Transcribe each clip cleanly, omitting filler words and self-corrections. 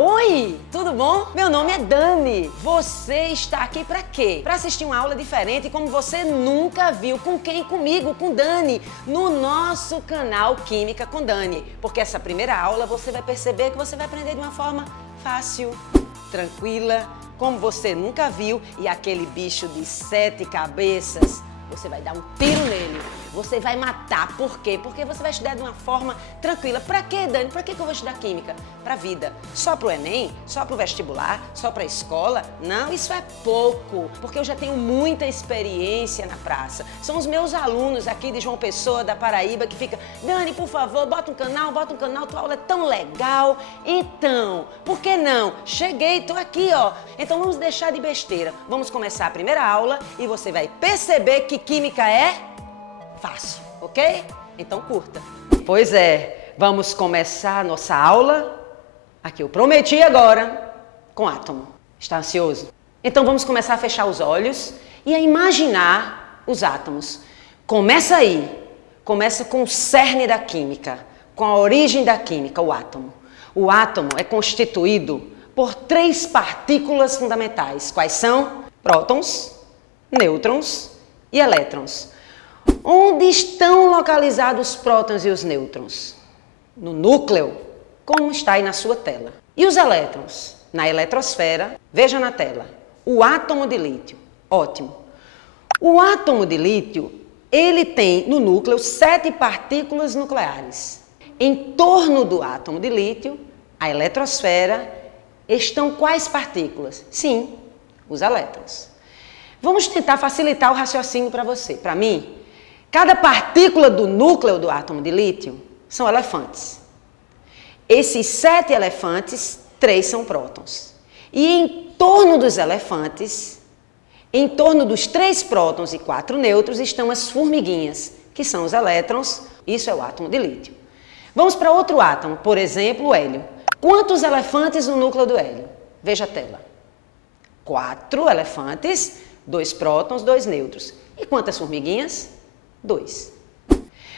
Oi, tudo bom? Meu nome é Dani. Você está aqui para quê? Para assistir uma aula diferente como você nunca viu. Com quem? Comigo, com Dani, no nosso canal Química com Dani. Porque essa primeira aula você vai perceber que você vai aprender de uma forma fácil, tranquila, como você nunca viu. E aquele bicho de 7 cabeças, você vai dar um tiro nele. Você vai matar. Por quê? Porque você vai estudar de uma forma tranquila. Pra quê, Dani? Pra que eu vou estudar química? Pra vida. Só pro Enem? Só pro vestibular? Só pra escola? Não, isso é pouco. Porque eu já tenho muita experiência na praça. São os meus alunos aqui de João Pessoa, da Paraíba, que ficam: Dani, por favor, bota um canal, tua aula é tão legal. Então, por que não? Cheguei, tô aqui, ó. Então vamos deixar de besteira. Vamos começar a primeira aula e você vai perceber que química é fácil, ok? Então curta. Pois é, vamos começar a nossa aula, aqui eu prometi agora, com átomo. Está ansioso? Então vamos começar a fechar os olhos e a imaginar os átomos. Começa aí, começa com o cerne da química, com a origem da química, o átomo. O átomo é constituído por 3 partículas fundamentais. Quais são? Prótons, nêutrons e elétrons. Onde estão localizados os prótons e os nêutrons? No núcleo, como está aí na sua tela. E os elétrons? Na eletrosfera, veja na tela, o átomo de lítio. Ótimo. O átomo de lítio, ele tem no núcleo 7 partículas nucleares. Em torno do átomo de lítio, a eletrosfera, estão quais partículas? Sim, os elétrons. Vamos tentar facilitar o raciocínio para você. Para mim, cada partícula do núcleo do átomo de lítio são elefantes. Esses 7 elefantes, 3 são prótons. E em torno dos elefantes, em torno dos 3 prótons e 4 nêutrons, estão as formiguinhas, que são os elétrons. Isso é o átomo de lítio. Vamos para outro átomo, por exemplo, o hélio. Quantos elefantes no núcleo do hélio? Veja a tela. 4 elefantes, 2 prótons, 2 nêutrons. E quantas formiguinhas? 2.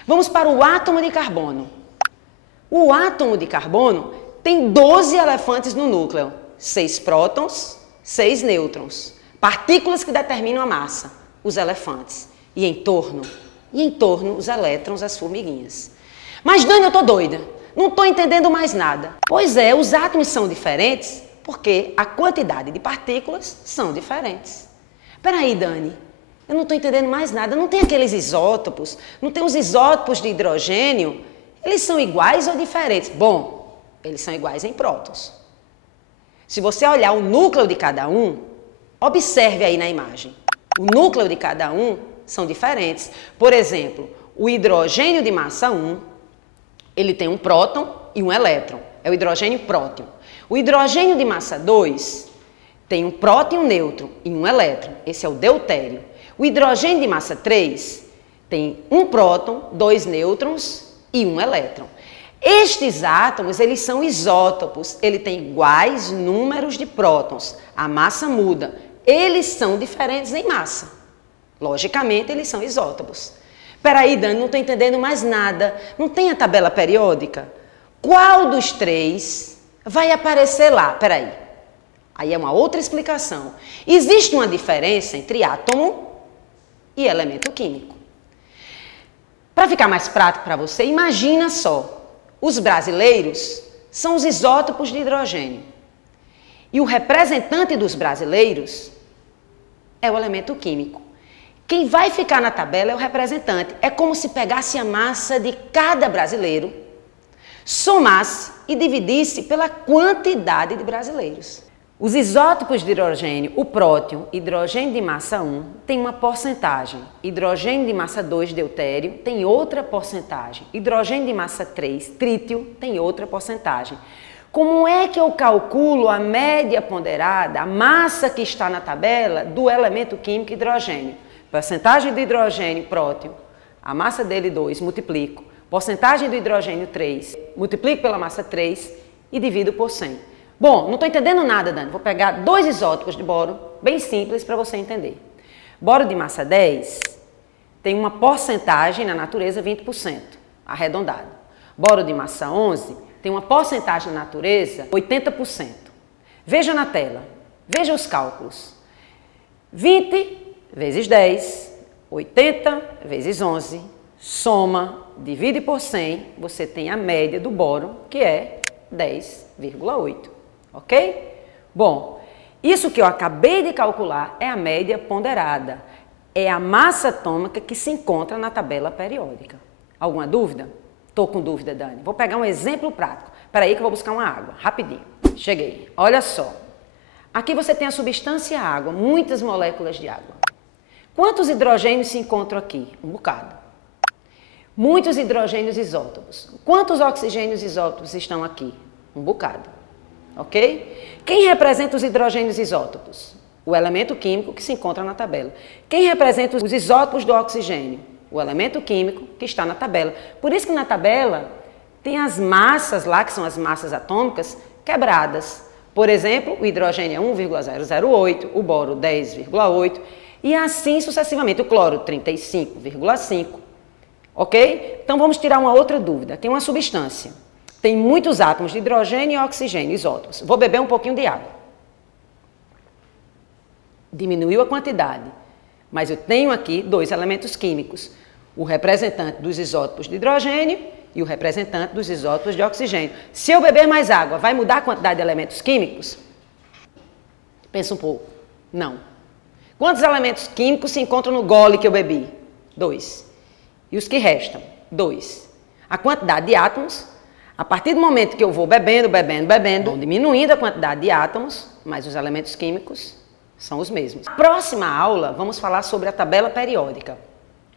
Vamos para o átomo de carbono. O átomo de carbono tem 12 elefantes no núcleo. 6 prótons, 6 nêutrons. Partículas que determinam a massa, os elefantes. E em torno os elétrons, as formiguinhas. Mas Dani, eu estou doida. Não estou entendendo mais nada. Pois é, os átomos são diferentes porque a quantidade de partículas são diferentes. Peraí, Dani. Eu não estou entendendo mais nada. Não tem aqueles isótopos? Não tem os isótopos de hidrogênio? Eles são iguais ou diferentes? Bom, eles são iguais em prótons. Se você olhar o núcleo de cada um, observe aí na imagem. O núcleo de cada um são diferentes. Por exemplo, o hidrogênio de massa 1, ele tem um próton e um elétron. É o hidrogênio próton. O hidrogênio de massa 2 tem um próton e um nêutron e um elétron. Esse é o deutério. O hidrogênio de massa 3 tem um próton, 2 nêutrons e um elétron. Estes átomos, eles são isótopos, ele tem iguais números de prótons, a massa muda, eles são diferentes em massa. Logicamente, eles são isótopos. Peraí, Dani, não estou entendendo mais nada. Não tem a tabela periódica? Qual dos 3 vai aparecer lá? Peraí. Aí é uma outra explicação. Existe uma diferença entre átomo e elemento químico. Para ficar mais prático para você, imagina só. Os brasileiros são os isótopos de hidrogênio. E o representante dos brasileiros é o elemento químico. Quem vai ficar na tabela é o representante. É como se pegasse a massa de cada brasileiro, somasse e dividisse pela quantidade de brasileiros. Os isótopos de hidrogênio, o próton, hidrogênio de massa 1, tem uma porcentagem. Hidrogênio de massa 2, deutério, tem outra porcentagem. Hidrogênio de massa 3, trítio, tem outra porcentagem. Como é que eu calculo a média ponderada, a massa que está na tabela do elemento químico hidrogênio? Porcentagem do hidrogênio, próton, a massa dele 2, multiplico. Porcentagem do hidrogênio 3, multiplico pela massa 3 e divido por 100. Bom, não estou entendendo nada, Dani. Vou pegar 2 isótopos de boro, bem simples para você entender. Boro de massa 10 tem uma porcentagem na natureza 20%, arredondado. Boro de massa 11 tem uma porcentagem na natureza, 80%. Veja na tela, veja os cálculos. 20 vezes 10, 80 vezes 11, soma, divide por 100, você tem a média do boro, que é 10,8, ok? Bom, isso que eu acabei de calcular é a média ponderada, é a massa atômica que se encontra na tabela periódica. Alguma dúvida? Estou com dúvida, Dani. Vou pegar um exemplo prático. Espera aí que eu vou buscar uma água, rapidinho. Cheguei. Olha só. Aqui você tem a substância água, muitas moléculas de água. Quantos hidrogênios se encontram aqui? Um bocado. Muitos hidrogênios isótopos. Quantos oxigênios isótopos estão aqui? Um bocado. Ok? Quem representa os hidrogênios isótopos? O elemento químico que se encontra na tabela. Quem representa os isótopos do oxigênio? O elemento químico que está na tabela. Por isso que na tabela tem as massas lá, que são as massas atômicas, quebradas. Por exemplo, o hidrogênio é 1,008, o boro 10,8 e assim sucessivamente. O cloro 35,5, ok? Então vamos tirar uma outra dúvida. Tem uma substância, tem muitos átomos de hidrogênio e oxigênio, isótopos. Vou beber um pouquinho de água. Diminuiu a quantidade, mas eu tenho aqui dois elementos químicos. O representante dos isótopos de hidrogênio e o representante dos isótopos de oxigênio. Se eu beber mais água, vai mudar a quantidade de elementos químicos? Pensa um pouco. Não. Quantos elementos químicos se encontram no gole que eu bebi? 2. E os que restam? 2. A quantidade de átomos, a partir do momento que eu vou bebendo, vão diminuindo a quantidade de átomos, mas os elementos químicos são os mesmos. Na próxima aula, vamos falar sobre a tabela periódica.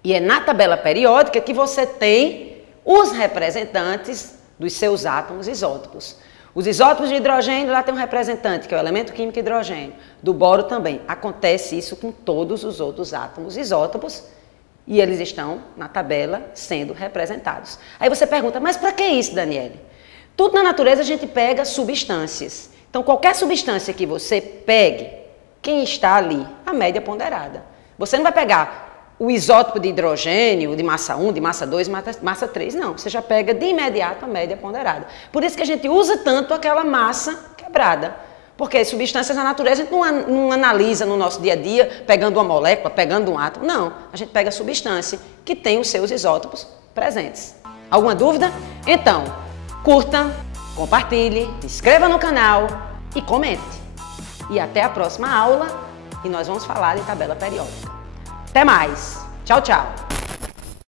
E é na tabela periódica que você tem os representantes dos seus átomos isótopos. Os isótopos de hidrogênio, lá tem um representante, que é o elemento químico hidrogênio. Do boro também. Acontece isso com todos os outros átomos isótopos e eles estão na tabela sendo representados. Aí você pergunta, mas para que isso, Daniele? Tudo na natureza a gente pega substâncias. Então, qualquer substância que você pegue, quem está ali? A média ponderada. Você não vai pegar o isótopo de hidrogênio de massa 1, de massa 2, massa 3, não. Você já pega de imediato a média ponderada. Por isso que a gente usa tanto aquela massa quebrada. Porque as substâncias na natureza a gente não analisa no nosso dia a dia, pegando uma molécula, pegando um átomo. Não, a gente pega a substância que tem os seus isótopos presentes. Alguma dúvida? Então, curta, compartilhe, se inscreva no canal e comente. E até a próxima aula e nós vamos falar de tabela periódica. Até mais. Tchau, tchau.